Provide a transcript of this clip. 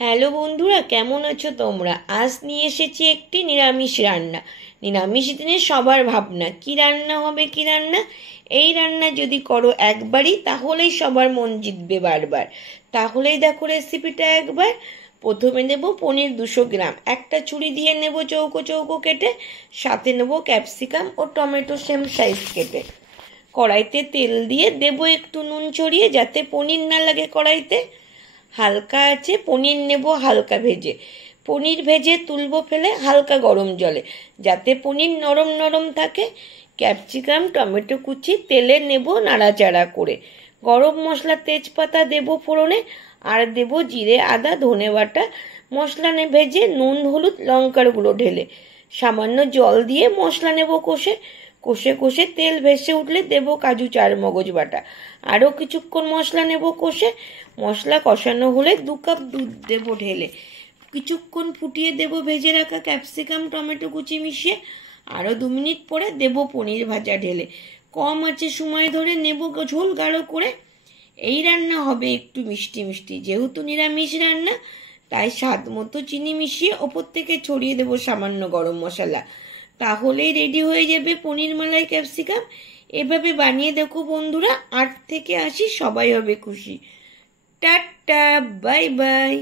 Hello বন্ধুরা, কেমন আছো তোমরা? আজ নিয়ে এসেছি একটি নিরামিষ রান্না। নিরামিষ দিনে সবার ভাবনা কি রান্না হবে, কি রান্না। এই রান্না যদি করো একবারই, তাহলেই সবার মন জিতবে বারবার। তাহলেই দেখো রেসিপিটা একবার। প্রথমে নেব পনির 200 গ্রাম, একটা ছুরি দিয়ে নেব চৌকো চৌকো কেটে। সাথে নেব ক্যাপসিকাম ও টমেটো সেম সাইজ কেটে। কড়াইতে তেল দিয়ে দেব একটু নুন ছড়িয়ে, যাতে পনির না লাগে কড়াইতে। হালকা আছে পনির নেব হালকা ভেজে। পনির ভেজে তুলবো ফেলে হালকা গরম জলে, যাতে পনির নরম নরম থাকে। ক্যাপসিকাম টমেটো কুচি তেলে নেব নাড়াচাড়া করে। গরম মশলা তেজপাতা দেব ফোড়নে, আর দেব জিরে আদা ধনে বাটা। মশলা ভেজে নুন হলুদ লঙ্কার গুঁড়ো ঢেলে সামান্য জল দিয়ে মশলা নেব কষে। কষে কষে তেল ভেসে উঠলে দেব কাজু চারমগজ বাটা। আরও কিছুক্ষণ মশলা নেব কষে। মশলা কষানো হলে 2 কাপ দুধ দেব ঢেলে। কিছুক্ষণ ফুটিয়ে দেব ভেজে রাখা ক্যাপসিকাম টমেটো কুচি মিশিয়ে। আরও 2 মিনিট পরে দেব পনির ভাজা ঢেলে। কম আছে সময় ধরে নেব ঝোল গাঢ় করে। এই রান্না হবে একটু মিষ্টি মিষ্টি, যেহেতু নিরামিষ রান্না, তাই স্বাদ মতো চিনি মিশিয়ে ওপর থেকে ছড়িয়ে দেব সামান্য গরম মশলা। তাহলেই রেডি হয়ে যাবে পনির মালাই ক্যাপসিকাম। এভাবে বানিয়ে দেখো বন্ধুরা, 8 থেকে 80 সবাই হবে খুশি। Tata, bye bye.